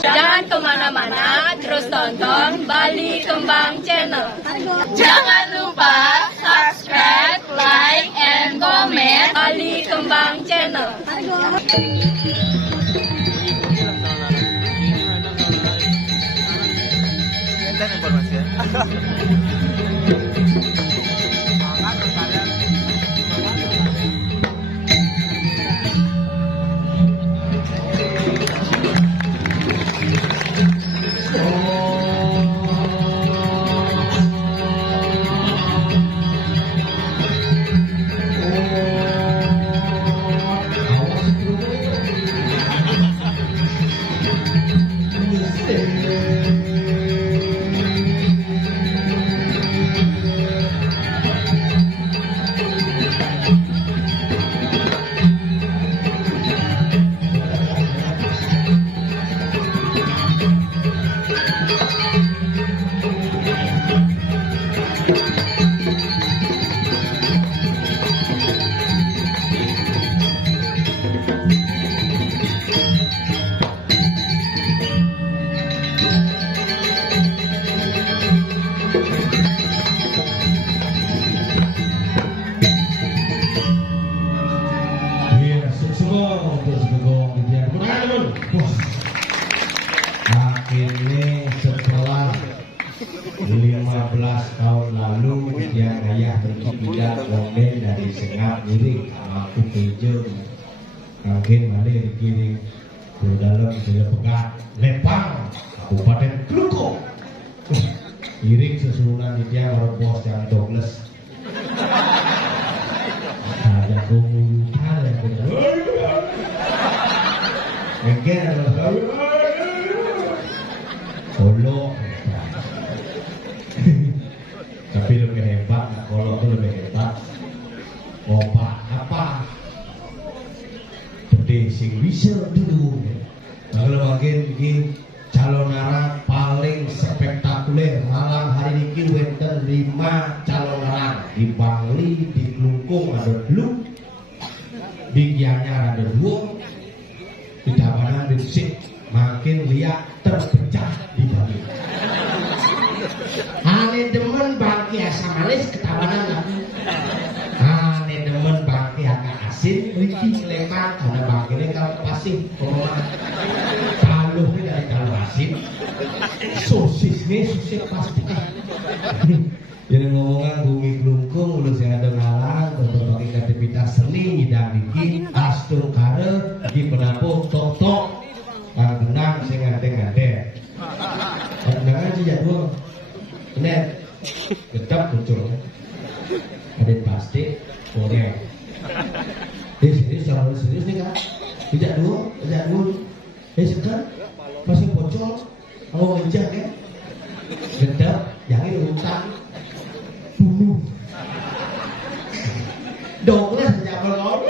Jangan kemana-mana, terus tonton Bali Kembang Channel. Jangan lupa subscribe, like, and comment Bali Kembang Channel. Informasi ya. Akhirnya setelah 15 tahun lalu dia ayah berpindah onde dari Sengap Iring aku kejo mungkin mana dikirim ke dalam sudah pegat Lepang Kabupaten Klungkung Iring sesuruhan dia merebos yang Douglas ada komunitas mungkin Solo tapi lebih hebat kalau itu lebih hebat obat apa seperti sing bisa dulu kalau makin calon arah paling spektakuler malam hari ini wenten 5 calon arah di Bangli di Klungkung ada dulu di Gianyar ada 2 di Tabanan di Sik makin lihat terpecah di Bali. Ane demen bangki asam manis ketawanan lagi. Ane demen bangki agak asin, Riki Sleman karena bangki ini kalau pasif, taluhnya dari taluh asin, sosisnya sosis pasti. Jadi ngomongan bumi Klungkung, udah saya ada ngalang, berbagai aktivitas seni, dan bikin astur kare, di penapung tok-tok. Benang sing ngante-ngante. Benangan sih jadwal. Bener. Tetap muncul. Ada plastik, goreng. Serius nih kan? Tidak dulu. Sekarang masih bocor. Mau ngejak ya? Tetap, jangan utang. Bunuh. Douglas sejak belum.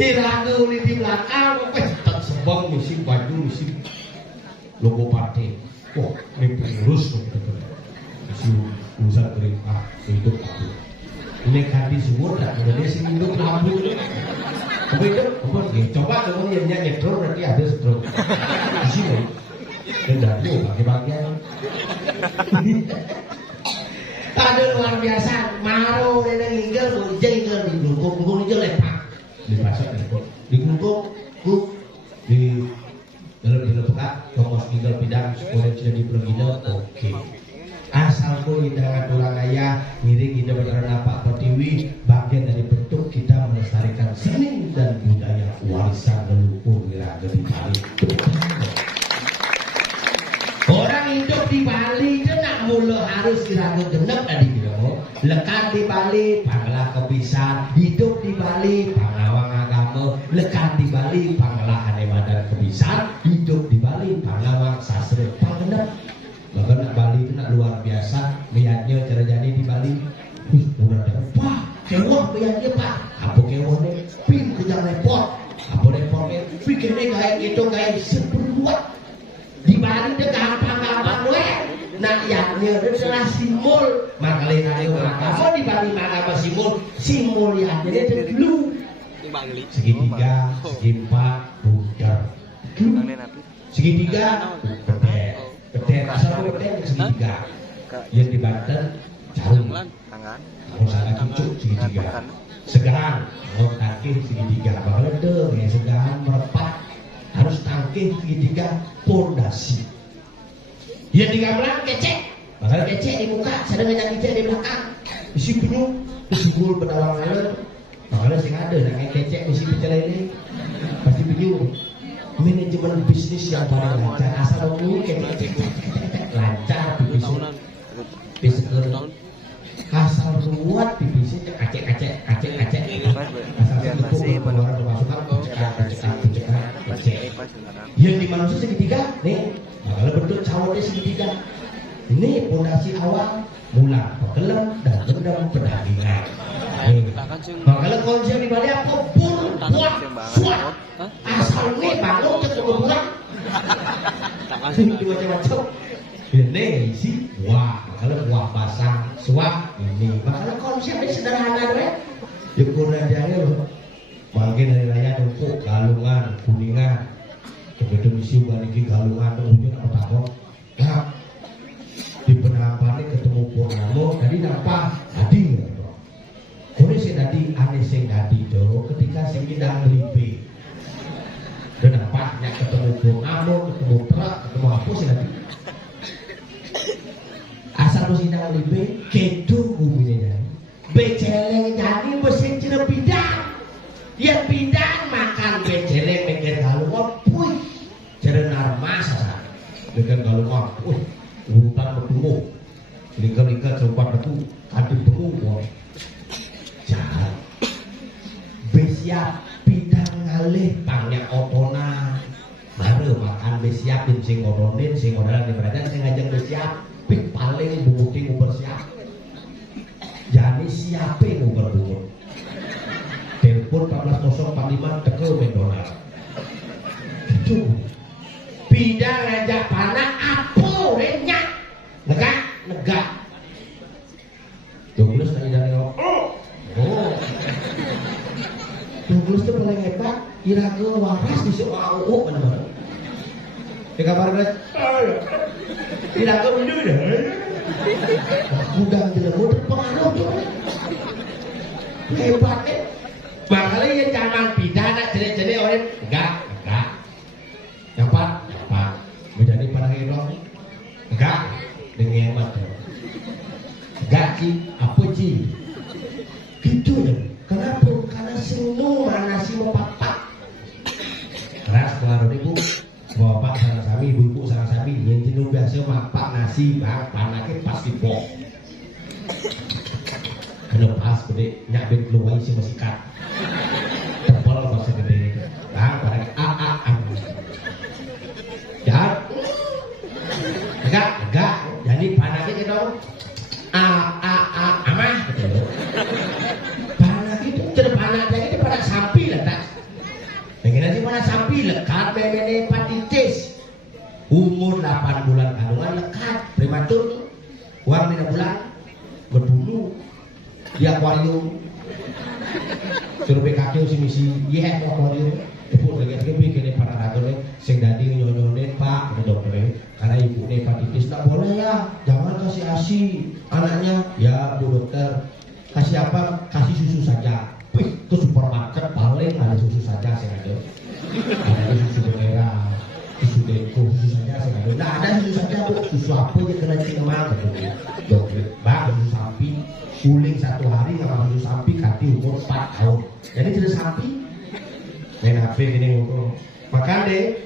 Tiraga di belakang, tak sebang misi baju misi logo partai. Wah, ini pengurus misi Ini kanti sumur tak ada sing induk lampu. Begitu, coba kamu yang nyetro nanti ada stroke. Di sini. Dan bagi-bagian. Ada luar biasa, maro dan ninggal bojeng ke di gungkung itu lepak. Dimasak di gungkung, di dalam pekat, tongos ninggal bidang, sekolah sudah di Pulau oke. Asal pun kita tulang ayah, ngiring kita berdarah Pak Pertiwi, bagian dari bentuk kita melestarikan seni dan budaya warisan leluhur Wiraga di Bali. Orang hidup di Bali itu nak mula harus kira-kira genep tadi gitu. Lekat di Bali, panglah kepisan. Hidup di Bali, pangawang agama. Lekat di Bali, panglah haneman kepisan. Hidup di Bali, pangawang sastra pangenep. Maka nak Bali itu nak luar biasa. Lihatnya cara jadi di Bali. Udah ada. Wah, kewah lihatnya Pak. Apa kewahnya? Pin kejang repot. Apa repotnya? Pikirnya kayak gitu kayak sebuah. Di Bali itu gampang-gampang we. Nak yaknya itu salah simbol. Makanya agama di Bali mana simbol? Simbol yaknya itu dulu. Segitiga, segi empat, bujar. Segitiga, pedet. Asal pedet segitiga. Yang di Banten, jarum. Kalau salah cucuk segitiga. Segahan, kalau kaki segitiga. Bakal ada yang segahan merepat. Harus tangkih segitiga pondasi. Yang di gamelan kecek, bakal kecek di muka, sedangkan yang kecek di belakang. Isi penuh, disugul pedawang lain. Bakal sing ada, yang kecek isi pecel ini pasti penuh. Manajemen bisnis yang paling lancar, asal ngomong kecek lancar di bisnis. Bisnis asal buat di bisnis acek. Asal itu pengeluaran pemasukan cekak. Yang di manusia segitiga, nih, kalau bentuk cawatnya segitiga. Ini pondasi awal, mula pekelam dan dendam pedagingan. Kalau konsep di Bali apa pur, buat, suat, asal nih bangun ketemu bulan. Ini macam-macam. Ini isi buah, kalau buah basah, suap ini. Kalau konsepnya sederhana deh. Jepun aja loh. Makin dari raya tumpuk, galungan, kuningan. Begitu misi balik galungan, kemudian apa takut? Ya, di penerapannya ketemu Purnamo, tadi nampak tadi. Kone sing tadi aneh sing tadi do, ketika sing kita ngelipe. Dan nampaknya ketemu Purnamo, ketemu truk, ketemu apa sih tadi? Asal lu sing ngelipe, kedung buminya. Beceleng jadi mesin cerep bidang. Yang bidang makan beceleng mikir galungan, puih. Jadi narmasa, mikir galungan, puih. Hutan bertumbuh, lingkar-lingkar sempat betul, hati bertumbuh. Jahat. Besiap bidang ngalih tanya otona. Baru makan besiap sing odonin, sing odonan di kerajaan, sing ngajak besiap, pik paling bumuti bersiap. Jadi siapa yang berbungut? Telepon 14045 tekel McDonald. Itu bidang ngajak panah apa renyak negak Douglas tadi dari Douglas itu paling hebat kira-kira waras di soal benar-benar di kabar guys kira-kira minum dah udah tidak mau terpengaruh tuh hebatnya bakal yang zaman pidana jenis-jenis orang enggak dapat menjadi para hero enggak dengan hemat enggak sih apa sih gitu ya kenapa karena sinu mana sih mau papak keras pengaruh ibu bapak sana sami ibu sana sami yang jenuh biasa mapak nasi bang panaknya pasti bok kena pas gede nyabin keluar isi masikat tepol masih gede bang panak jahat enggak jadi panaknya kita amah panak itu jadi panaknya itu panak sapi lah tak pengen aja panak sapi lekat memang hepatitis umur 8 bulan kandungan lekat prematur uang 5 bulan berbulu di akuarium. Suruh PKQ si misi iya akuarium. Ibu lagi bikin para ragone sing dadi nyonyone Pak gitu dokter karena ibu hepatitis tak boleh ya, jangan kasih ASI anaknya ya Bu dokter. Kasih apa? Kasih susu saja. Wih, ke supermarket paling ada susu saja sih ada. Ada susu merah, susu deko, susu saja sih ada. Nah ada susu saja Bu, susu apa aja kena cemang gitu. Dokter, Bang susu sapi, kuling 1 hari sama susu sapi kati umur 4 tahun. Jadi sudah sapi, yang HP gini ngomong, makan deh.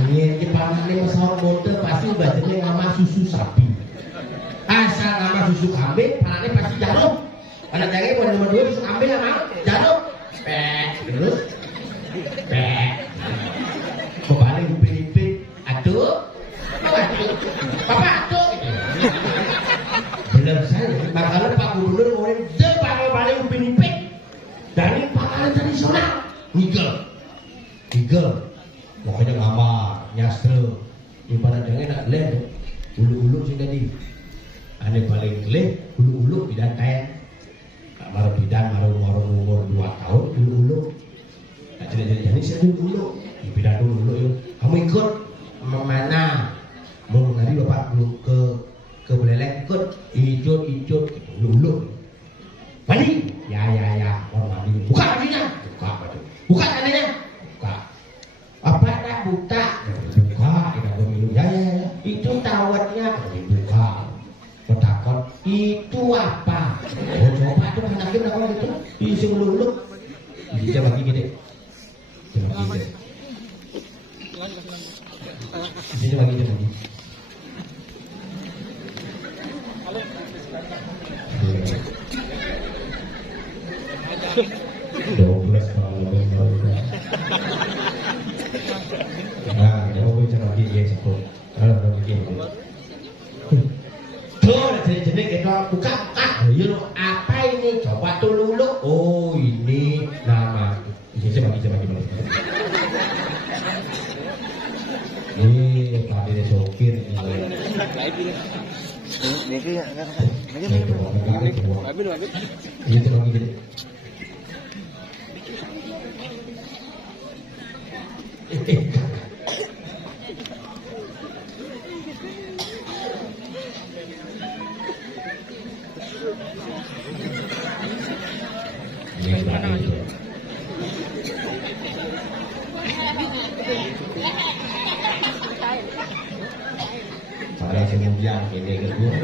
Ini panas nih pesawat motor pasti bacanya nama susu sapi. Asal nama susu kambing, panasnya pasti jarum. Anak jangan poin nomor 2 susu kambing sama jarum. Terus, kembali upin-ipin, aduh, papa aduh. Bener saya, makanya Pak Gubernur ngomongin, dia pakai upin-ipin. Dari pakanan tradisional, nigel, pokoknya gambar, nyastre, ibarat jangan nak leh, ulu-ulu sih tadi. Ane paling leh, ulu-ulu bidan kain. Baru bidan, baru umur 2 tahun, ulu-ulu. Nah, jadi saya ulu-ulu. Bidan dulu yuk. Kamu ikut mana? Mau tadi bapak belum ke Beleleng ikut, ikut, ulu-ulu. Mandi? Ya, orang mandi. Buka kakinya. Buka kakinya. Buka. Apa tak buka? Buka. Ya. Itu tawatnya. Buka. Bertakon, itu apa? Oh, coba tuh anaknya nakal gitu. Isi ulu-ulu. Bisa bagi gede. Bisa bagi gede. Doblas kalau lebih nah, mau bicara lagi ya satu. Kalau begini. Jadi kita buka, apa ini? Coba tuh dulu. Oh ini nama. Coba. Ini tadi dia sopir. Pada kemudian ini kedua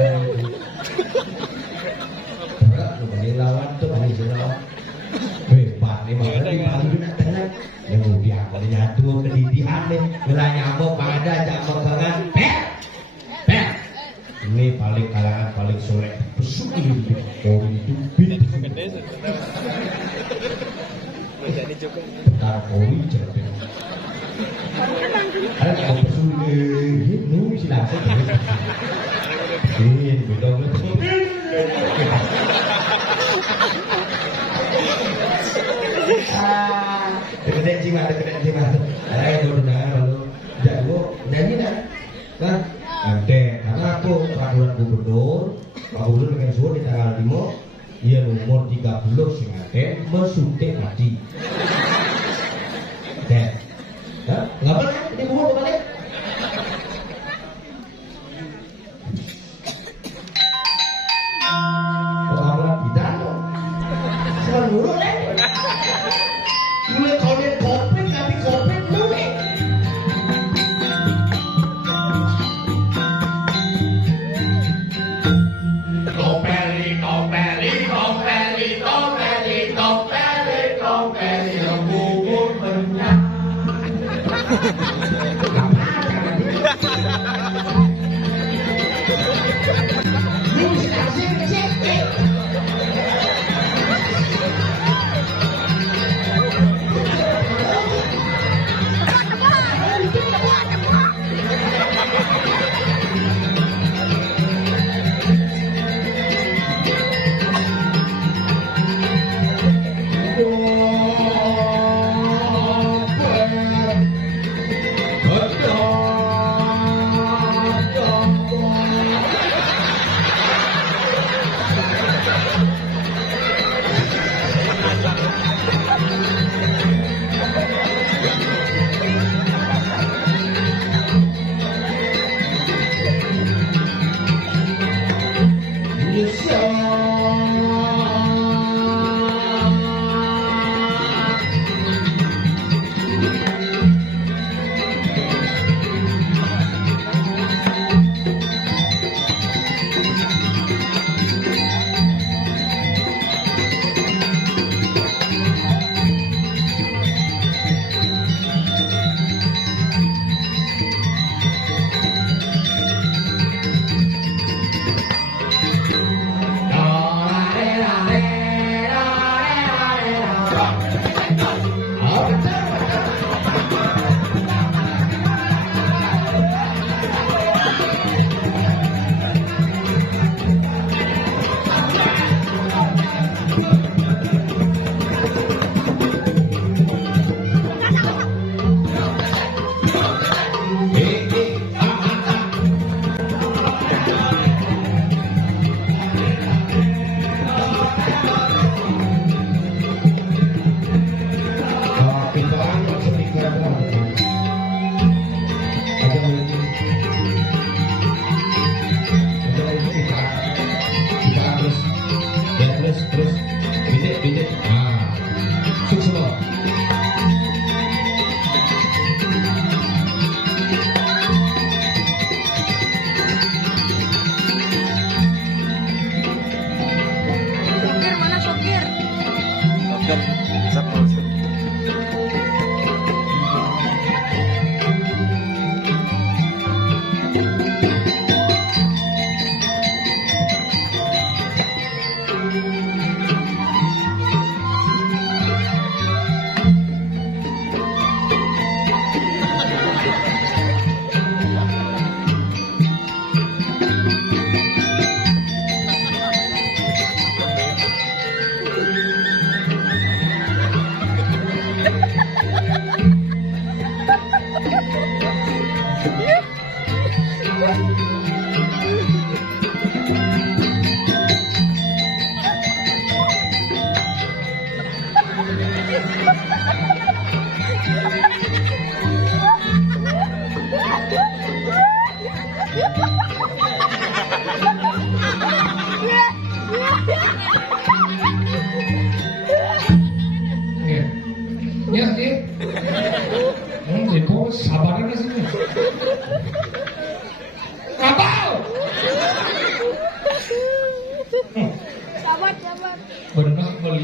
berat lu lawan tuh lawan hebat nih makanya di Bali nak tenang kemudian kalau nyatu kedidikan nih mulai nyamuk pada jamok kangen ini paling kalangan paling soleh besuk ini kori itu bit bentar kori cerpen ada yang besuk ini silakan ini bedong Kedek jimat. Ayo benar lalu jago nyanyi dah. Ante karena aku peraturan gubernur, Pak Gubernur dengan suruh di tanggal 5 ia umur 30 sing ate mesuntik mati. Dek. Hah? Ngapa di umur kembali? Orang kita loh. Sekarang dulu deh. Mulai kau lihat kopi dulu. Topeli, bubur penyang.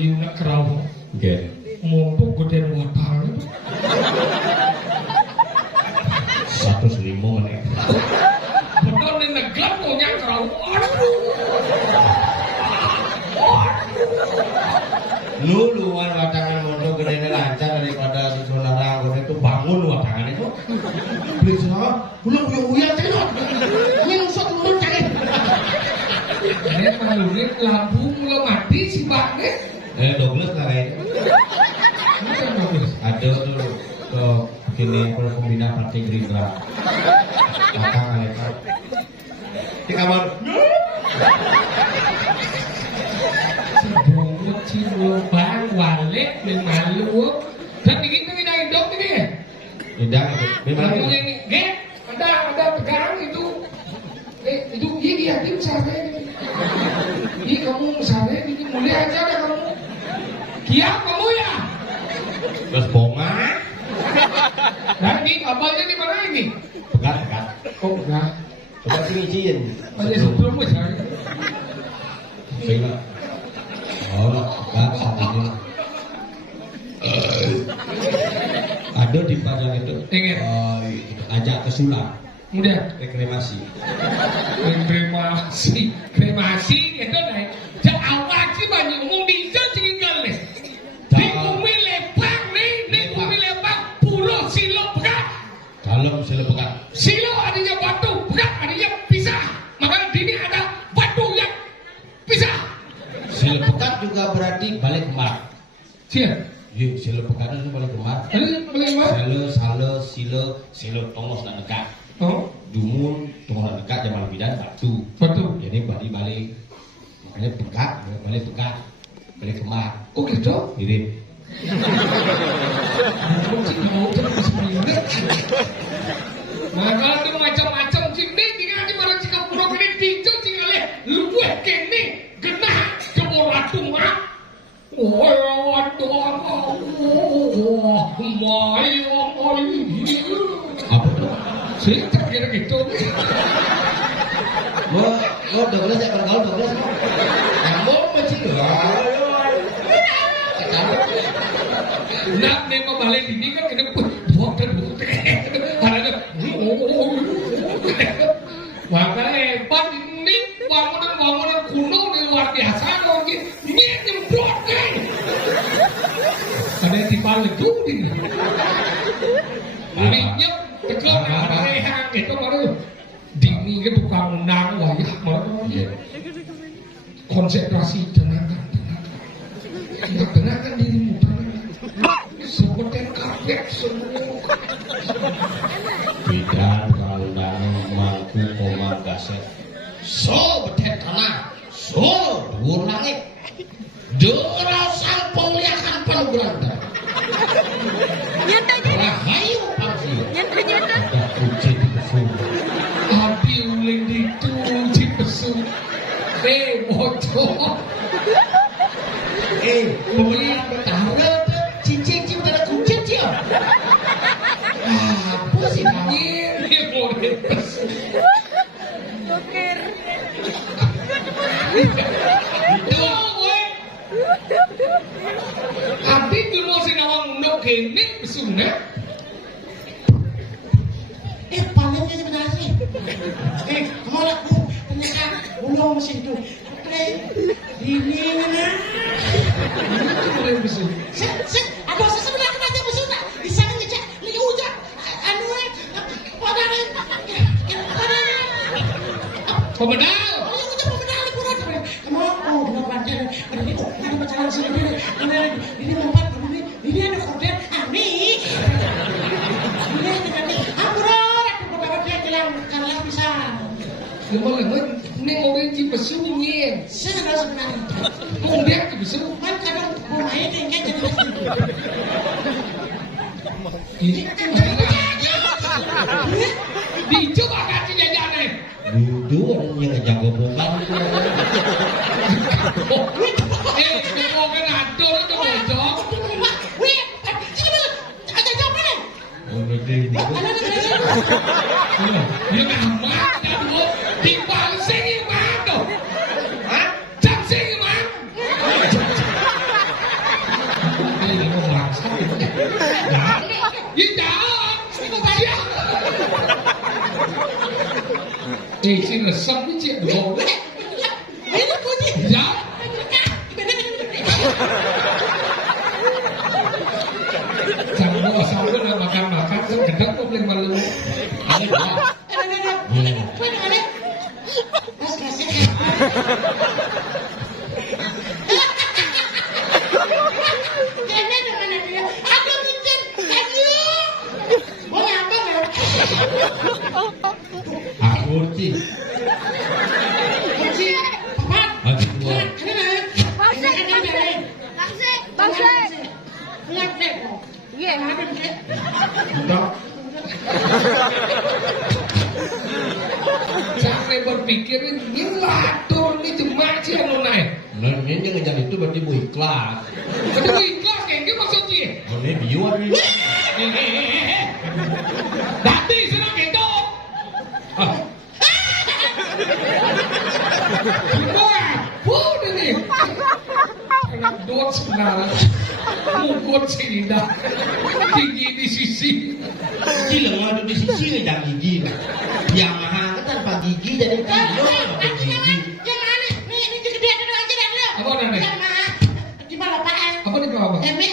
ayu nak kerau. Nggih. Mumpuk goden watang. 105 menit. Betul nih negap punya kerau. Luan watangan mondo gedene lancar daripada susun larang itu bangun watangan itu. Beli sama, belum uyang tengok. Ini usah turun cari. Ini malunya lampu mulai mati si Bang deh. Douglas lah kayaknya. Ada tuh ke begini pembina partai Gerindra. Belakang Aleka. Di kamar. Sebelum Cibubang walik dan malu. Dan begini kita hidup ini. Tidak, memang Lagunya ini, ada tegang itu. Itu dia misalnya ini. Ini kamu misalnya ini mulia aja dah kamu. Kiam kamu ya. terus bonga. Nah ini kabarnya di mana ini? Pegat. Oh enggak. Coba sini izin. Aja sebelum misalnya. Bila. Oh, pegat satunya. Ada di Padang itu. Ingin. Ajak ke Sulam. Udah. Reklamasi. Kremasi itu naik. Jak awak sih banyak ngomong di jauh tinggal nih. Di bumi lebang nih, di bumi lebang pulau silo berat. Dalam silo pegat. Silo adanya batu, berat adanya pisah. Maka di sini ada batu yang pisah. Silo pegat juga berarti balik kemar. Siap. Yuk, silo pegat itu balik kemar. Bagaimana? Silo tongos dan dekat. Oh, Dumun tongos dan dekat zaman bidan batu. betul. Jadi balik. Makanya pegat, balik kemar. Oh gitu? Mirip. Nah kalau itu macam-macam sini tinggal di mana jika pulau ini tinjau tinggal luweh kene genah keboratu mah. Apa tuh? Saya tak kira gitu. Lo Douglas ya kalau Douglas mau. Kamu macam tu. Nak nengok balik ini kan kena buat dan buat. Karena maka hebat ini bangunan kuno di luar biasa loh ini nyemprot kan. Ada di balik ini. Lihatnya tekan rehang itu baru dini ke tukang nang wayah baru konsentrasi tenangkan dirimu sebutin kabeh semua. Bidan kalau mangku koma gaset. So betet tanah. So dhuwur langit. Dorasal penglihakan panugranda. Rahayu pangsi. Ada uji di kesun. Api uling dituji pesu. Bocor. Beli tahu cincin pada kucing dia. Apa sih Ini boleh pesu. Itu gue. Api dulu si nawang undok kene pesuna. Palingnya sebenarnya. Kamu laku ternyata ulung mesin itu. Ini mana? Boleh pesu. Aduh, saya sebenarnya aja mesin tak. Bisa ngecek lagi hujan. Anu padahal. Pemedal. Oh, hujan padahal kurang. Kamu benar banjir. Ini ada masalah sini. Ini lompat ini ada korden. Ini. Kalah bisa. Lemah ini orang ci pesu nyen. Sebenarnya. Dia ci pesu. Kan kadang rumahnya tinggal jadi. Ini dicoba kasih jajanan. Duduk yang jago bukan. Mau kan atur itu bocor. Wih, sini ada jawab nih. Udah Dia amat ya dulu di bangsa ini mana? Hah? Jangsa ini mana? resep ini cik dulu. Ini kunci. Ya. Sambil udah makan-makan, gedek tuh beli malu. Aku urci. Aku tua. Entah. Sampai berpikirin ngilatur nih cuma sih anu naik. Nah, ini ngejar itu berarti bu ikhlas. Betul ikhlas kayak gitu maksudnya. Ini biuan ini. Tadi senang gitu. Udah nih. Enak doang sebenarnya. Mungkut sih tidak. Tinggi di sisi. Gila ngadu di sisi ngejak gigi. Yang mahal kan tanpa gigi jadi kilo apa gigi. Apa nih? Gimana apaan? Apa nih apa? Eme.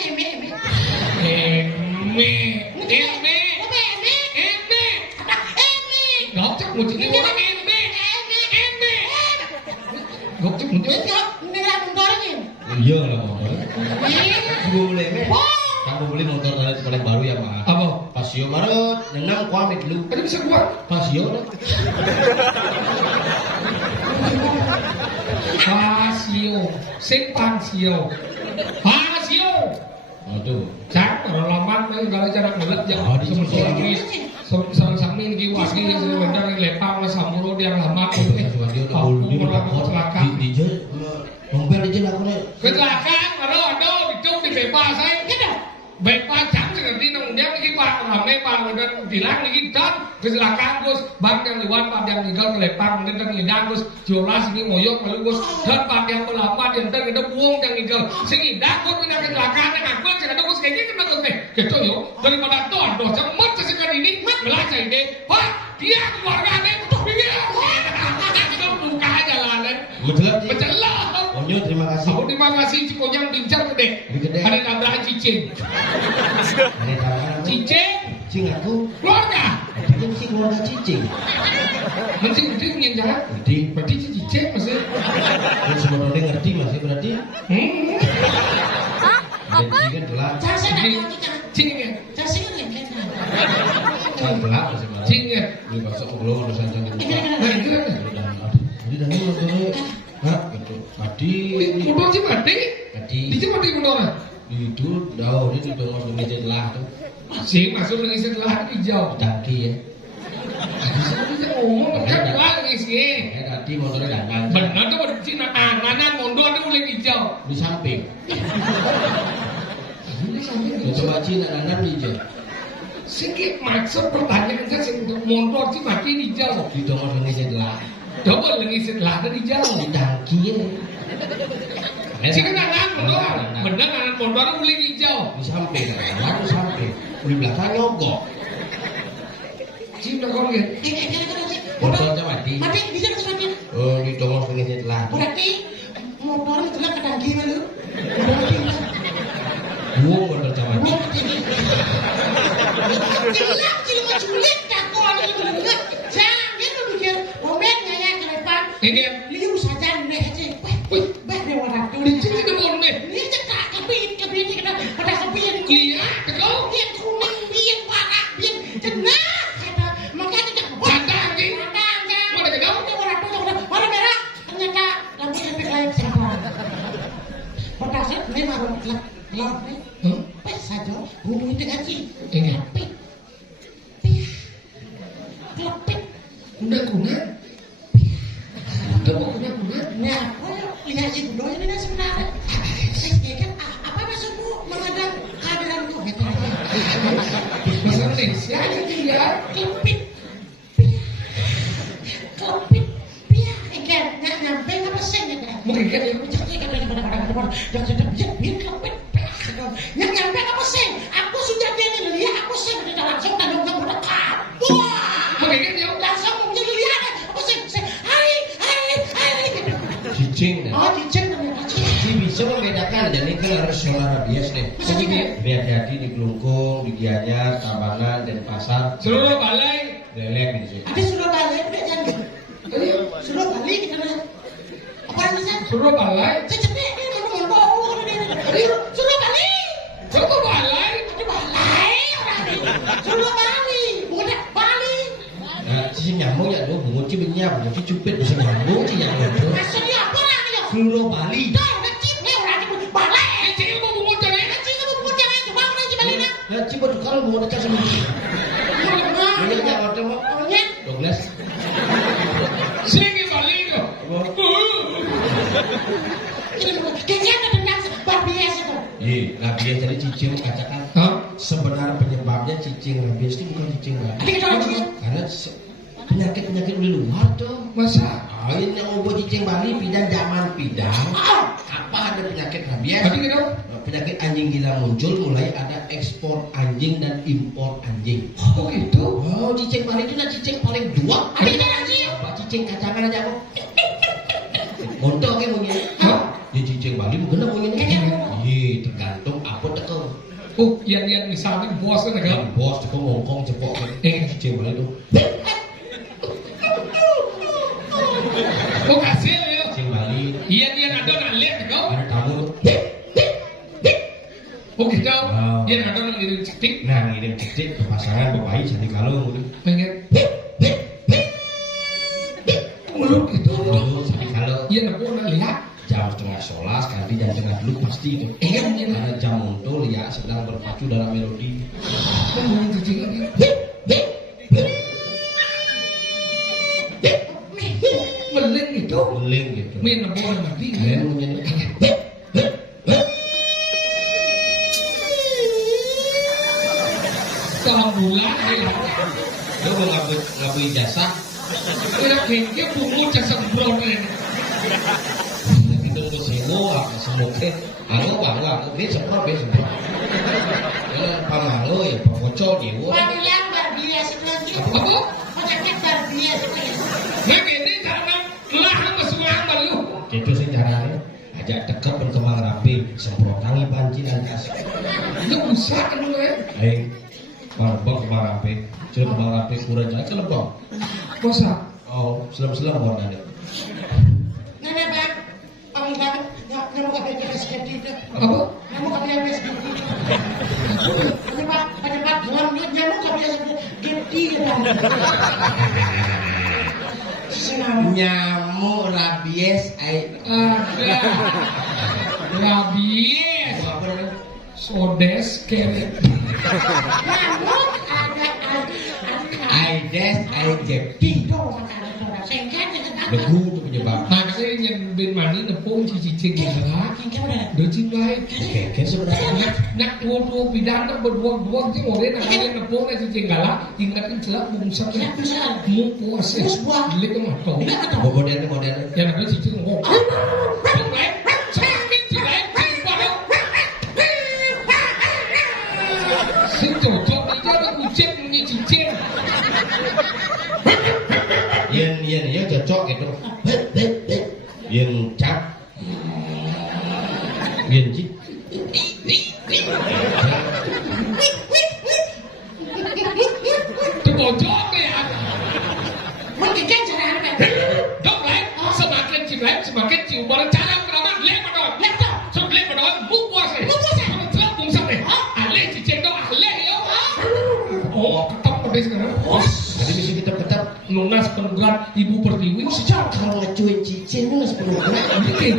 Gocek muncul ini orang eme. Gocek muncul. Iya lah motor. Gue boleh me. Kamu beli motor dari paling baru ya mah. Apa? Pasio marut, nenang kuamit lu. Tadi bisa gua. Pasio lah. Pasio. Aduh. Cak, pengalaman nih kalau cara ngelet Oh, di jangan sini. lagi. Sambil ki wasi sebentar lepang lah samuro dia lama tuh. Dia udah Aku bulu di melakukan belakang. kecelakaan. Di je, mobil aja lah aku nih. Kecelakaan, aduh, itu di bebas saya. Bebas jam seperti nong dia ini pak ramai pak udah bilang ini kan kecelakaan Gus, bang yang lewat pak yang tinggal kelepang dan ngidang Gus, jelas ini moyok lalu Gus, dan pak yang melapar yang ntar kita buang yang tinggal, sehingga Gus kena kecelakaan yang aku cerita Gus kayak gini Gus gitu yo, daripada tuh aduh cemat sesekali ini melacak ini, pak dia keluarga ini dia, buka jalanan, mencelah. Onyo terima kasih. Aku terima kasih cikonyang pincar gede. Gede. Ada tabrakan cicing. Ini tawaran Cicing cicing aku. keluarga. Cicing sih keluarga cicing. Mesti gede punya jalan. Jadi, Berarti cicing masih. ini semua orang ngerti masih berarti. Ada cicing telah. Cing ya. Telah masih malah. Cing ya. Beli bakso belum udah sanjang di muka. Nah itu kan. Jadi dan ini motornya. Hah, gitu. Tadi. Mundur sih mati. Tadi. Di sini mati mundur. Itu daun ini dong harus meja telah tuh. Masih masuk lagi setelah hijau. Daki ya. Di sini bisa ngomong kan keluar lagi sih. Tadi motornya dandan. Benar tuh pada Cina kanan mundur tuh mulai hijau. Di samping. Ini sampai Ya, coba Cina dandan hijau. Sikit maksud pertanyaan saya sih mundur sih mati hijau. Di dong harus meja telah. Coba lagi setelah ada hijau. Di daki ya. Sih kan anak mundur, bener anak mundur mulai hijau. Di samping, di samping. Di belakang nyogok. Cina kau lihat. Motornya mati. Mati, bisa kesuatu. Oh, di dong harus meja telah. Berarti motor itu lah kadang gila lu. Buang motor mati. Jelas cuma sulit tak kau ada yang benar. Jangan lu mikir momennya ya ke depan. Ini Liu saja nih aja. Wih. Bah dewa ratu di nih. sini ada bom nih. Ini cekak kebit kita pada kebit. Lihat, kau. Biar kuning, biar warna, biar tenang. Kata makanya cek. Cadang, anjing. Cadang, jangan. Mana kedau? Dewa ratu warna merah. Ternyata lampu lebih lain siapa? Potasnya memang gelap nih. Pas saja hubungi dengan si. Ini. Lepit. Lepit. Kuda-kuda. Udah mau kuda-kuda. Nah, lihat si Budo ini sebenarnya. Saya kan apa maksudmu mengadang kehadiran kau? Bahasa Indonesia aja dia. Klepit. Klepit. Pia. Ikan. Nyampe apa sih? Mungkin kan ya. Yang nyampe apa sih? Aku sudah jadi lihat. Aku sih tidak langsung tanggung jawab dekat. Wah. Mungkin kan ya. Langsung jadi lihat. Aku sih. bisa membedakan dan ini kan harus zona rabies nih. Ini hati-hati di Kelungkung, di Gianyar, Tabanan, Denpasar, Seluruh balai. Leleng di sini. Ada Surabaya enggak jangan. Surabaya kita nih. Apa namanya? Seluruh balai. Cepet ini kalau mau bawa ini. Surabaya. Seluruh balai. Ada balai orang ini. Surabaya. Bukan Bali. Nah, sisi nyambung ya tuh, bunguci benyam, bunguci cupit bisa nyambung sih nyambung tuh. Maksudnya apa orang ini? Seluruh Bali. Dah, udah cipnya orang ini balai. Cik mau bumbu jangan. Cik kamu pun jangan coba orang ini Bali nak. Nah, cipu tuh kalau bungu dekat sama dia. Ini aja waktu mau. Orangnya Douglas. Sini balai tu. kayaknya ada dendam rabies itu. Iya, rabies tadi cicing katakan. Hah? Sebenarnya penyebabnya cicing rabies itu bukan cicing Ada rabies. kita lagi. Karena penyakit-penyakit di luar tuh. Masa? Lain yang mau cicing Bali pindah zaman pindah. Ah, Apa ada penyakit rabies? Tadi kita. Penyakit anjing gila muncul mulai ada ekspor anjing dan impor anjing. Oh gitu. Oh, cicing Bali itu cicing paling dua. ada kita lagi. Apa cicing kacangan aja kok. Montok kayak begini. Hah? Ya cicing Bali bukan apa begini. Iya, tergantung apa tekel. Oh, yang misalnya bos kan kan? Bos cepok ngongkong cepok. Cicing Bali itu. Oh kasih ya. Cicing Bali Yang ada nak lihat kau. ada tamu. Oh gitu. Oh. Yang ada nak lihat cetik. Nah, ngirim cicing ke pasangan bapak jadi kalau Pengen. Mulut gitu. jadi kalau Yang nak pun nak lihat. jam 11:30 ganti jam tengah dulu pasti itu. Iya. Karena jam untuk ya sedang berpacu dalam melodi. Ngomong cetik lagi. Meleng gitu. Beling gitu. Main nak pun mati. Kalian punya Dalam bulan ya. lu mau ngabui jasa Kayak kayaknya bungu jasa brown ini. itu untuk sewa semoga anu bangga ini semprot pamalu ya pokocok nyewa Panggilan rabies itu lagi. Apa? Penyakit rabies itu. Nah ini karena lahan kesukaan baru. itu sih caranya ajak tekep dan kembang rapi semprotangi panci dan kasih Itu bisa kan lu ya? marbok kembang rapi sudah kembang rapi kurang jalan ke lebong Masa? oh selam mau ada Nana bang, panggilan kamu gak beres jadi itu. Apa? Kamu gak beres jadi. Penyebab dalam nyamuk gak beres jadi. nyamuk rabies Ada. Rabies. apa namanya Sodes keret. Nyamuk ada. Aedes aegypti Dong makanya sehingga dengan debu itu penyebab Nah saya yang ben mani nepung cicing lah. Hingga udah. Dojin baik. Oke, sebenarnya Nak dua pidana berdua yang orang nak kalian nepung na cicing galah. Ingatkan celak bungsak Ya, bisa. Mu puasa. Beli ke matong. modern Yang nak cicing ngomong. Baik. Sakit baik. Si cocok ni ada kucing ni cicing. Yen cocok gitu yen cap yen cik Tu cocok ya. Mungkin cara apa? Dok lain. Semakin cium semakin cium. Barang cara kenapa lek padon. Lek tu. So lek padon mu puasa. Mu puasa. Kalau celak bungsak deh. Aleh cicing dok aleh ya. Oh, ketap pedes sekarang. jadi mesti kita tetap Lunas penugaran ibu pertiwi. sejak kalau ngecuin cicing itu nggak sepenuh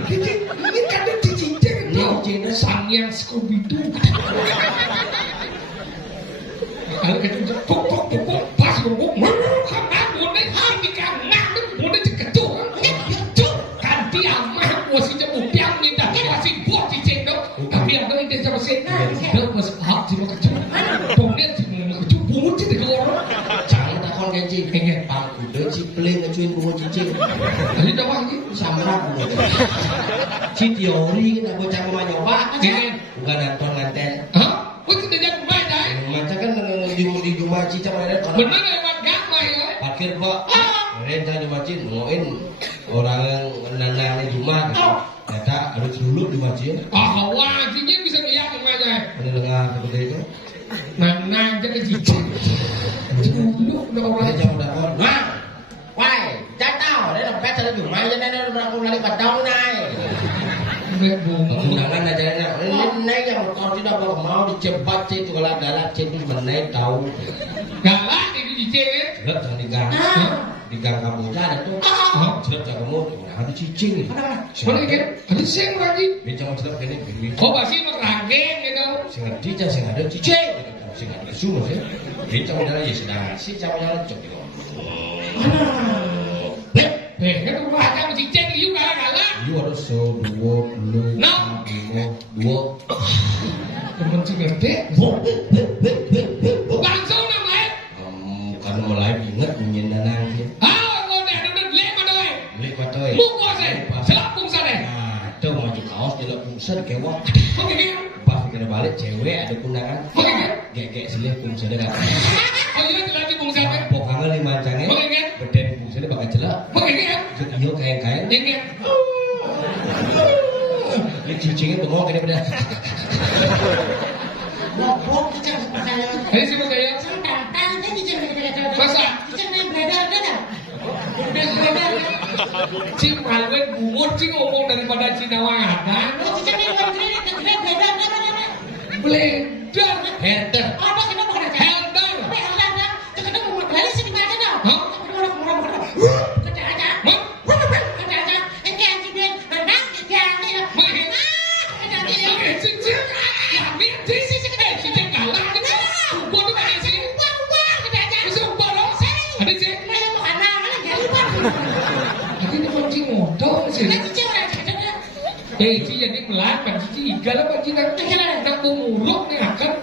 Ini kan ada cicing Cicing. sang yang Scooby-Doo. Kalau kita kok pas kok kan boleh ini kan nak boleh diketuk. Ganti amah posisinya upiang minta masih buat cicing dok. Tapi ada yang dia sama saya. Dok mas hak cuma kecut. Boleh cuma kecut bungut di orang. jangan takon kencing Pengen. pak udah cipling ngecuin bunga cicing Ini dah lagi. samrak bunga si teori kita bocah mau nyoba Pengen. bukan nonton nganten Hah? Kau tidak jangan main dah. macam kan di rumah cicing ada Benar lewat gama ya. parkir kok renta di masjid ngoin orang yang nana di rumah gitu. Ternyata ada celulut di wajib. Ah, wajibnya bisa lihat namanya. Ada lengan seperti itu. Nah, jadi cicing. Celulut udah Ini orang. jangan dapat. Wah, why? Jangan tahu, dia dapat cara cuma aja nenek aku lari padang naik. Undangan aja enak. Ini yang kalau tidak mau dicepat itu kalau galak itu menaik tahu. Galak ini cicing. Jelek jangan digang. Digang kamu ada tuh. Jelek jangan kamu. Nah, ada cicing nih. Mana kan? Ada sing lagi. Bincang jelek ini. Oh, pasti meranggen gitu. Sing ada cicing, sing ada cicing. Sing ada sumur sih. Bincang udah ya sedang. Si campur jalan cok. Kan rumahnya cicing liu galak-galak. Lu harus so dua puluh dua. Temen sih gede. Langsung namanya. Karena mulai ingat menyendangan sih. Ah, kau dah ada lek mana lek? Beli kotoy. Buku saya. Selapung sana. Nah, itu maju kaos di dalam pulsa kewak. Oke kan? Pas kita balik cewek ada kundangan. Oke kan? Gek selip pulsa dia kan. Oh iya, dilatih bung siapa? Pokoknya lima cangnya. Oke kan? Beden pulsa dia bakal celak. Oke kan? Iyo kain-kain. Iya kan? Ini cicingnya bengong kayak beda. Goblok cicing saya. Ini sih saya. Tantang kan cicing kita. Masa? Cicing naik beredar kan? Beredar. Cing maluin bungut cing ngomong daripada Cina ada. Cicing naik beredar kan? Bledar. Herder. Apa kita bukan aja? Helder. Apa Helder? Kita mau balik sini baca dong. Hah? Kerja aja. Hah? Kerja aja. Ini anjing dia renang ganti. Oke, cicing. Ya, mir cicing. Cicing galak gitu. Bodoh banget sih. Bisa bodoh. Ada cing. Tapi ini kunci modal sih. Cici jadi melapar, cici igal apa cina? Tak muruk nih akan.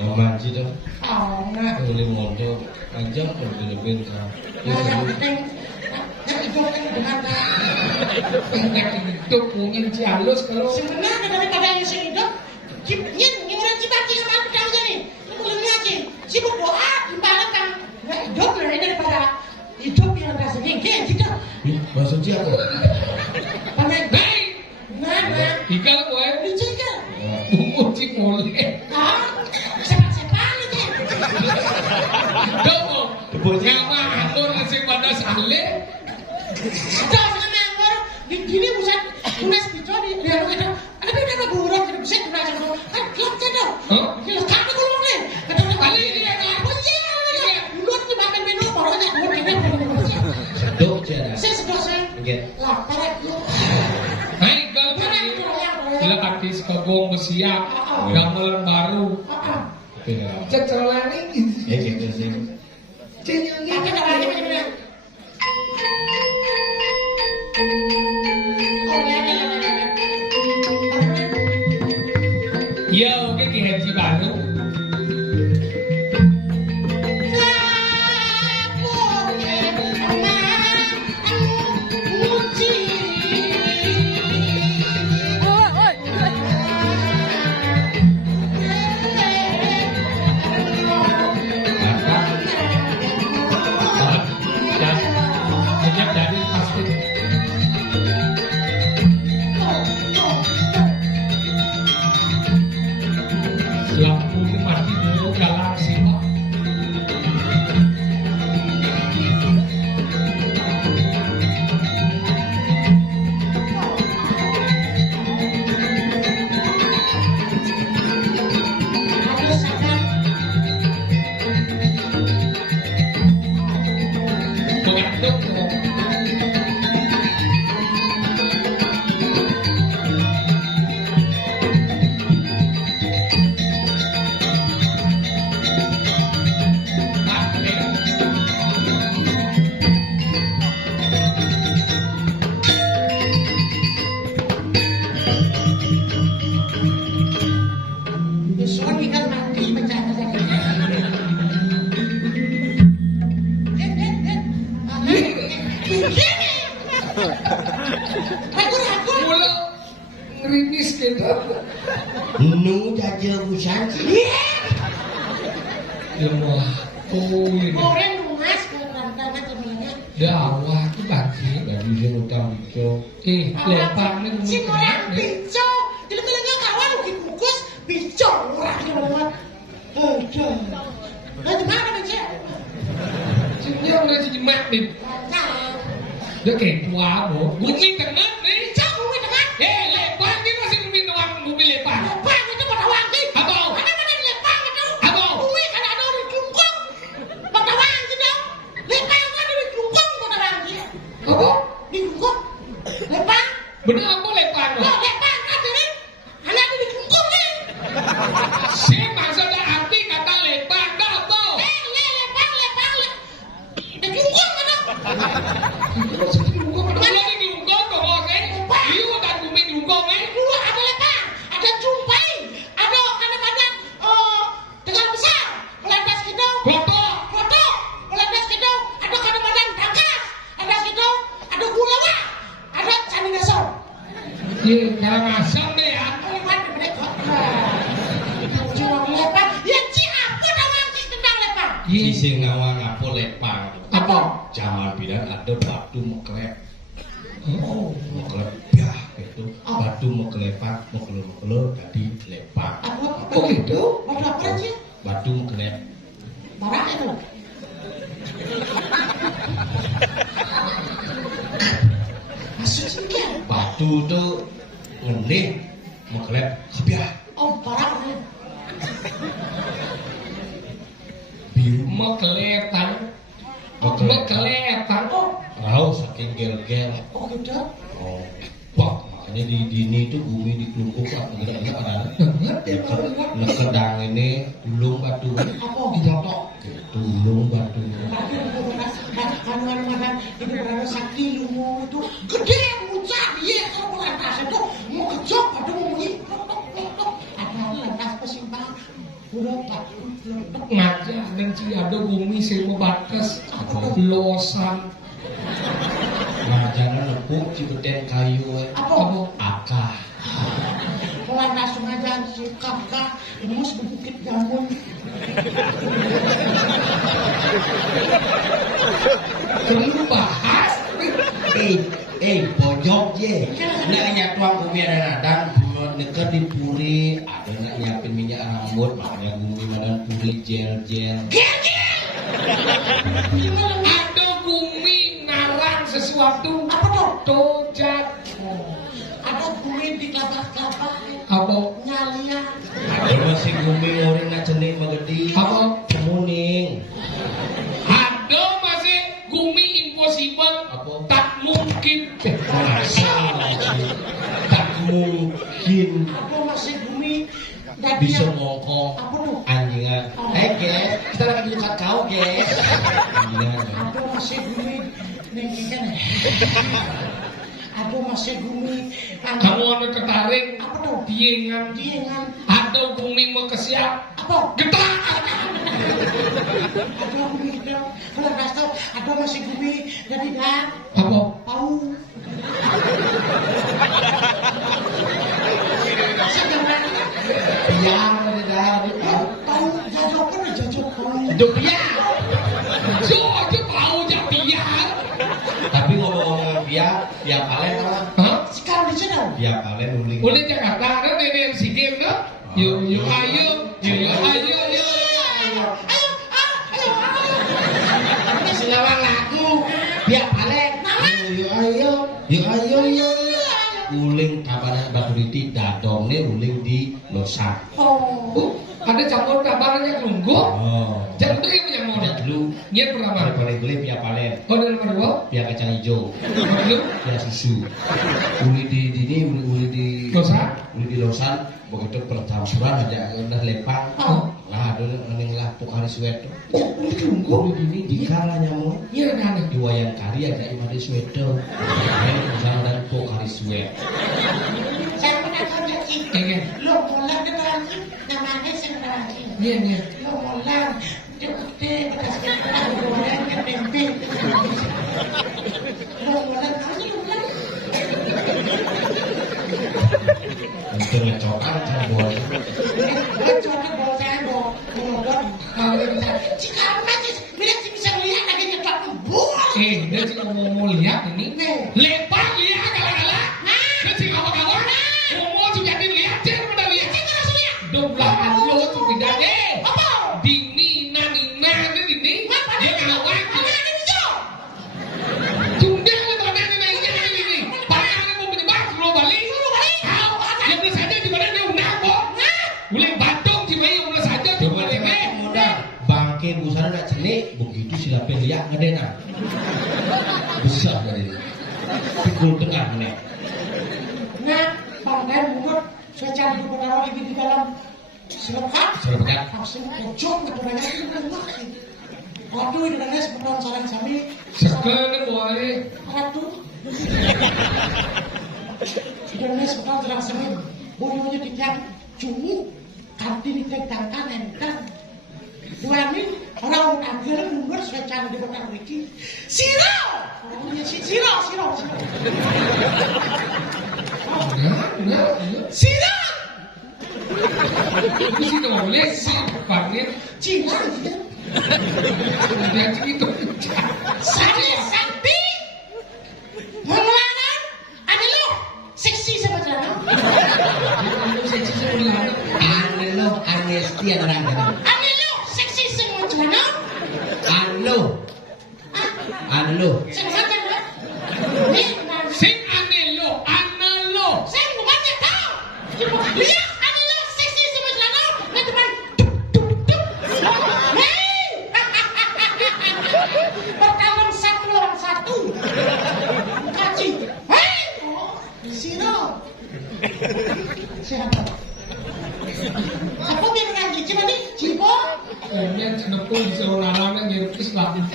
Yang manji tuh. Boleh modal. Aja kalau lebih kan. Banyak hidup mungkin si halus kalau. Sebenarnya daripada yang hidup, orang Cipati sama aku tahu jadi, mulutnya aja, si berdoa imbalan kan, hidup lebih daripada hidup yang rasanya kayak gitu. Bahasa Cina apa? Pandai, Hei, mana? igal gue. Dijaga. Bumbu cik boleh. Ah, sepak-sepak aja. Domo, ngapa atur nasi pada sale? Ada sama anggur, di sini pusat, tunas bicara di dalam itu. Ada beda burung gitu, bisa tunas itu. Kan klub cendol. Hah? Gila, kamu kurang nih. Kata orang kali ini ya, oh iya, mulut tuh makan menu, barunya mulut ini. Sedok Cina. Saya sedang saya Oke. lapar aku. Hai, igal tadi. Bila artis kagong bersiap, gamelan baru. Cecerlan ini. Ya gitu sih. Cenyangnya. Apa namanya macam-macam? Yo, oke haji baru. Sejak dari pasti. Lampu mati dulu galaksi. Mengaduk. Suami kan mati bercanda saja. Ragu-ragu. Mula ngerinis gitu. Nu jaja busan. Ya wah, ini. Orang luas ke rantangan temennya. Dakwah itu bagi. Bagi izin utang bico. Lepang ini Si orang bico, jadi kalau kawan ugi kukus bico orang lewat. Aduh, nah gimana aja? Dia udah jadi mat nih. Dia kayak tua bro. Bumi tengah nih. Bico bumi tengah. Lepang ini masih bumi tengah, bumi lepang. Lepang itu pada wangi. Apa? Mana lepang itu? Apa? Bumi kan ada di kelungkung. Pada wangi dong. Lepang ada di kelungkung pada wangi. Apa? Di kelungkung. Lepang. Bener apa lepang? Oh, lepang ada nih. Ada di kelungkung nih. Si maksudnya arti kata lepang dah apa? Lepang. Di kelungkung kan? Kalau di Glungkong kok ngomongin, iya dan bumi Glungkong Dua ada lepang, ada jumpai, ada kadang-kadang dengan besar, melandas gitu, Kloto. melandas gitu, ada kadang-kadang tangkas, ada gitu, ada gulawa, ada candi gasol. Iya, karang asam deh ya. Lewat mereka. Jangan lepang, ya apa namanya tentang lepang? Si sing ngawang apa lepang. Apa? Zaman bilang ada batu meklep. Oh. Meklep biah gitu. Batu meklepak, meklep jadi lepang. Apa? Oh gitu? Batu apa sih? Batu meklep. Barak itu. Maksudnya? Batu tuh ngenih meklep kebiah. Oh, barak nih. Biru Mekeletan. Mekeletan. Rau saking gel-gel. Oh gitu. Oh, wah, makanya di dini itu bumi di kelungkung pak, enggak ada. Ya nekedang ini tulung batu, Apa? dijotok, tulung batu. Tapi kadang-kadang itu berada sakti lumu itu gede muncak dia kalau lantas itu mau kejok atau mau ngimpok ada lantas pesimpang udah tak Ngajak dan ada bumi sing batas losan. Nah, jangan nepuk cibeten kayu, apa? akah. Lantas ngajar si kakak mus di bukit jamun. Perlu bahas. Pojok je. Nak nyak tuang bumi ada nadang, neket di puri, ada nak nyiapin minyak rambut, makanya bumi madan puri gel-gel. Ada bumi narang sesuatu. Apa tuh? Tojat. Ada kulit di kelapa-kelapa Apa? nyalian. Ada masih bumi orang nak cening magedi. Apa? Kemuning. Ada masih bumi impossible. Apa? Tak mungkin. Tak mungkin Apa masih bumi bisa dadian. ngongkong Apa tuh? anjingan. Guys, kita lagi dekat kau guys. Anjingan. Ada masih bumi nengkikan. Ada masih bumi. Kamu ada tertarik? Apa tuh? Diengan. Diengan. Ada bumi mau kesiap. Apa? Getar. Ada bumi itu. Kalau rasa ada masih bumi dari dan Apa? tahu. Sekarang Biar dari tahu jajok pun jajok tahu. hidup biar. So, aja tahu jak biar. Tapi ngomong-ngomong biar palen orang. Hah? Sekarang di sana. Biar palen uling. Boleh Jakarta ada nenek si game no? Yo ayo. Selawang lagu biar palen. Yo ayo. Uling kabarnya batu diti dadong nih uling di losak. Oh. Ada campur kabarnya kelunggu. Oh. Jangan tuh yang punya mau Udah dulu. Nyiap pertama. Paling beli biar palen. Oh dari nomor dua. Biar kacang hijau. Nomor dua. Biar susu. Uli di uli di Losan. Uli di losan. Begitu percampuran aja udah lepang. Oh. Lah ada ning lah pokari suet. Ini kelunggu. Uli di ini dikala nyamuk. Iya ada. Di wayang kari ada imade suedo. Ini misalnya dari pokari suet. Saya pernah kerja Iya. lo mulai dengan namanya sebenarnya. Iya. Lo mulai diukti bekas goreng ke tempe. Lo mulai kamu lo mulai. Untuk ngecokan kan boy. Coba bawa saya bawa jika masih bila bisa melihat lagi nyetok buah. Dia cuma mau lihat ini. Nih. Le ya ngedena. Besar dari ini. Pikul tengah nih. Nah, bangkai mundur, saya cari di pengaruh lagi di dalam selekat. Selekat. Langsung pojok, keturanya itu nengok. Waduh, ini nangis beneran sarang sami. Sekarang boleh. Ratu. Ini nangis beneran sarang sami. Boyonya di tiap cungu. Kanti di tentangkan entah. Dua ini orang akhirnya mundur, saya cari di pengaruh lagi. Siro! Orangnya Siro. Siro! Itu sih boleh sih panggil. Cina. Dia itu. Saya Sakti. Pengelangan. Ada lu. Seksi sama jalan. Seksi sebelah. Ane lo anesti orang kan. Ada lu. Seksi sama jalan. Anu. Sama jalan. Nih. Sing anelo. Saya mau baca tau. Lihat. Ada lu. Seksi sama jalan. Nah teman. Hei. Bertarung satu lawan satu. Kaji. Hei. Siro. Siapa? Apa biar lagi? Cuma nih, Cipo. Ini cenepul di seluruh anak yang Islam.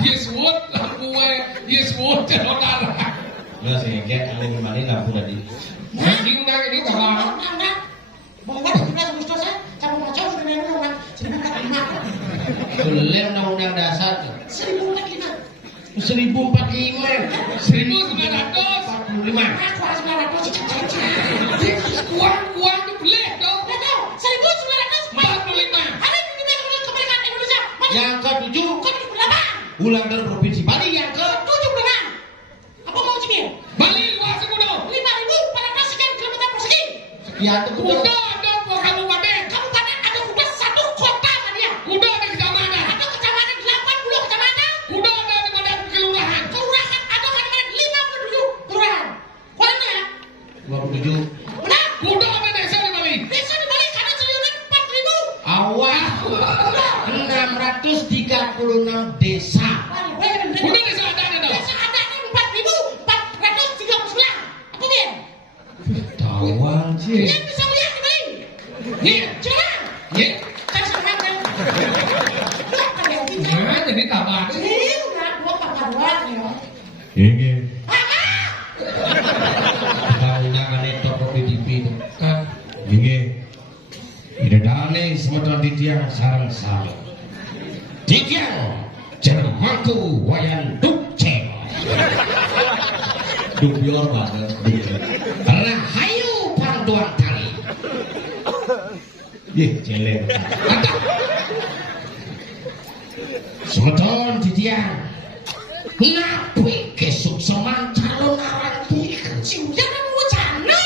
Yesus lampuwe, Yesus celok arah. Lah sehingga ane gimana lampu tadi. Anjing udah ini kalah. Bawa kita Gusto saya, kamu macam sebenarnya orang 1945. Lem undang-undang dasar 1045. 1045. 1945. Aku harus melakukan cicak-cicak. Kuang tuh boleh dong. Nggak tahu, 1945. Hari ini kita kemerdekaan Indonesia. Yang ke-7 Ke-78. ulang tahun provinsi Bali yang Ke-76. Apa mau cibir? Bali luas kudo. 5.000 kilometer persegi. sekian tuh Kudo dong po kabupaten. Kabupaten ada kuda 1 kota Maria. Kudo ada kecamatan. Ada kecamatan 80 kecamatan. Kudo ada di mana kelurahan. Kelurahan ada kan 57 kelurahan. Kuatnya ya? 27. Benar? Kudo ada desa di Bali. Desa di Bali karena triliunan 4.000. Awal 636 desa. Kudo desa ada dong. Desa ada 4.439. Apa dia? Tawang sih. Yang bisa melihat di Bali. Iya. Coba. Iya. Tes menang kan? Kan yang tiga. Nah, jadi tambah. Ini udah 2 paparuan ya. Ini Ah! undang-undangan itu provinsi itu. Ah, Ini idadane semeton titiang sarang sami. Titiang jermangku wayan dukceng. Dubior banget. Rahayu pantuan tali. Jelek. Semeton titiang. Napi kesuksesan calon awan tiga. Siunya kan wacana.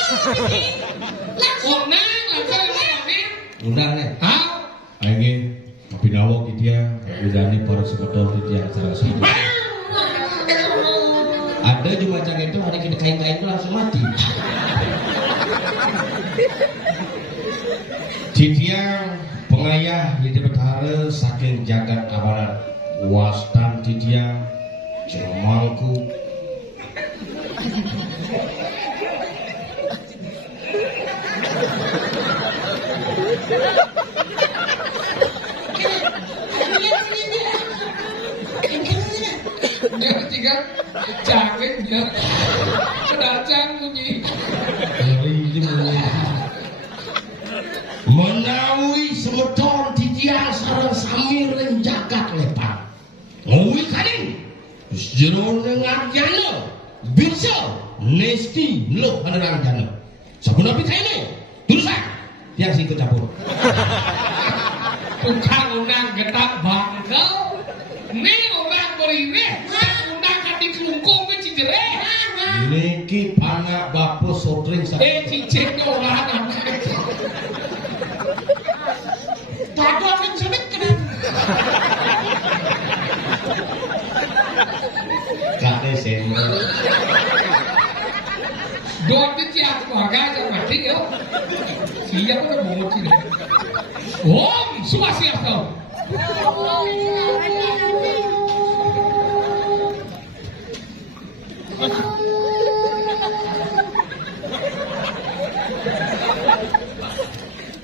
oh langsung ini. Undang nih. Ah, Ayo Pinawo dia udani para semeton titiang sarang sami. Ada juga macam itu hari kita kain-kain itu langsung mati. Titiang pengayah di betara saking jagat abarat wastan titiang jermangku dia tiga cangkeng dia. Kedacang bunyi. menawi semeton titiang sareng sami ring jagat lepat nguwi kading jero ngarjana bisa nesti lo hanerang jana sabun api kaine turusan yang sing campur Tukang undang getak bangkel. Nih orang berire. Undang kati kelungkung ke Cijere. niki panak bapo sotring Cicing orang anak. Dado akan sebut kena. kade sendok Dua tiap keluarga aja mati yo. Siapa udah mau cina. Om, semua siap tau.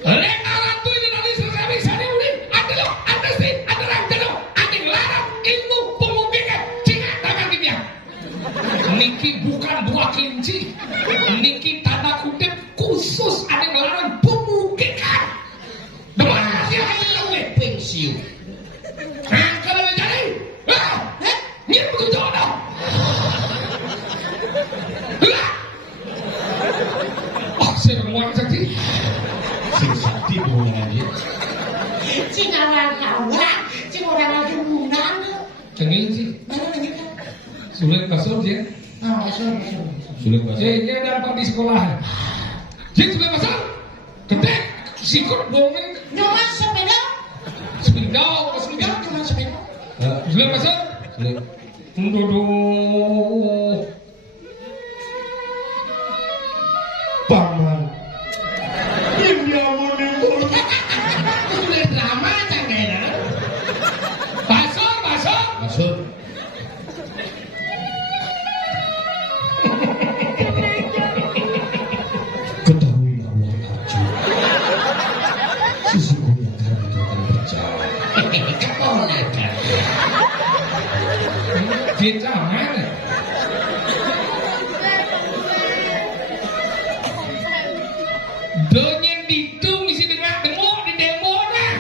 Lengaran tuh ini nanti selesai uli. Ada lo, ada sih, ada rantai lo. Ada larang ilmu pemukiman. Cingat tangan dia. Niki bukan buah kelinci. Niki tanda kutip khusus ada larang pemukiman. Demakasih aja uli pensiun. Nah, kalau jadi, ini betul jodoh. Saya mau sakti. Sing sakti hubungan dia. Sing kawan-kawan, sing orang lagi undang. Tengil sih. Mana lagi kan? Sulit kasur sih. Ah, sorry. Sulit bahasa. Dia dapat di sekolah. Jadi sulit kasur. Ketek sikut bohongin. Nyawa sepeda. Sepeda, Sepeda cuma sepeda. sulit kasur. Sulit. Duduk. Paman. Ini amun nimbul. Udah drama canggih. Basur. Maksud. Ketahuilah wahai Arjuna. Sesungguhnya kami itu akan berjalan. Keponakan. Dia mana? Donyen itu mesti dengar di demo nah.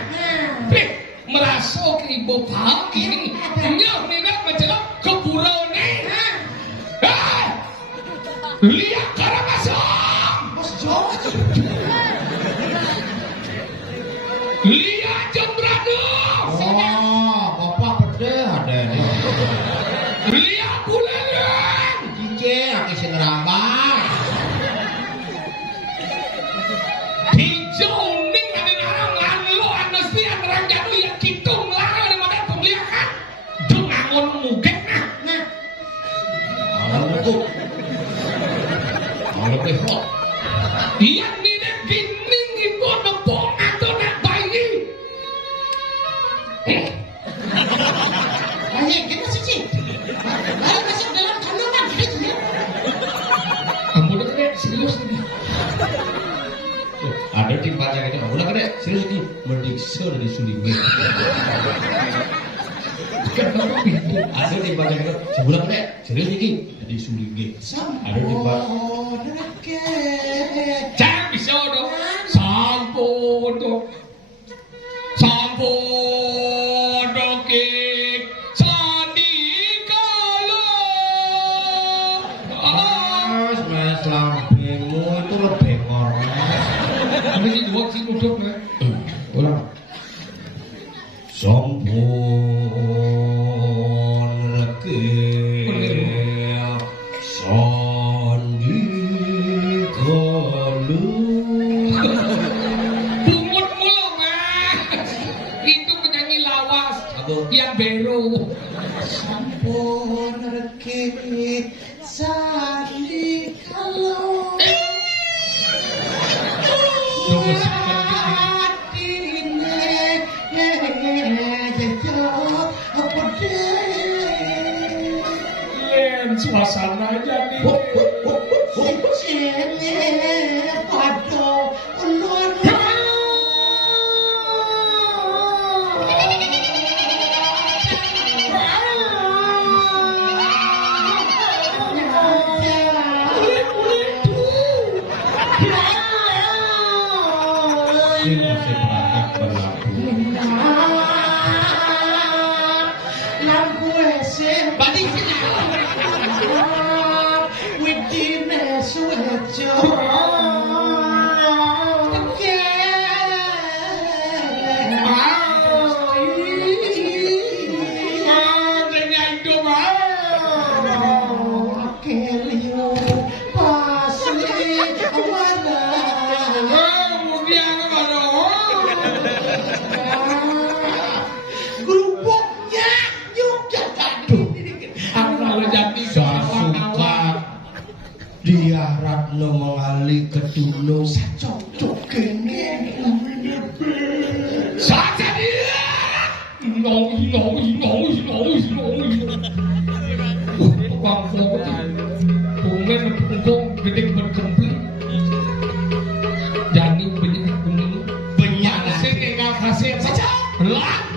Merasuk ibu paham ini. Nyok minat mencelok ke pulau nih. Lihat Karangasem. Bos Jawa. Lihat Jembrana. Oh, bapak pede ada nih. Lihat Buleleng. Cice, aku sing rambang. Hijau ning ada narang lanlo anesti antarang jadu yang kitung larang di model pembeliakan. Dengangon mugek nah. Nah, Alam itu. Alam itu. Yang tidak gining ibu nepok atau nak bayi. banyak kita sih. Baru masuk dalam kandungan gitu ya. Kamu udah kena serius nih. Ada tempatnya gitu. Udah kena serius nih. Merdiksa dari sulingnya. Kenapa pintu? Ada tempatnya gitu. Sebulan kena serius nih. Jadi sulingnya. Ada tempat. Jangan bisa dong. Sampun dong. Kik. Sadikala. Mas lambemu itu lebih ngorok. Tapi si dua sih nutup ya. Ulang. Sampun rekil sandikalu. Bungut mulu mas. Itu penyanyi lawas. Yang beru. Sampun rekit sadi kalau Coba simpan di sini. Len suasana jadi. Ini masih berangkat berlaku. Gerupuknya juga gaduh. Sasuka diaratno mengali kedulung. Cocok kengeng. Saja dia. Bang Fogo. mungkin mendukung gede berkemplit jani banyak kuminu Banyak lah. kasih kayak kasih saja lah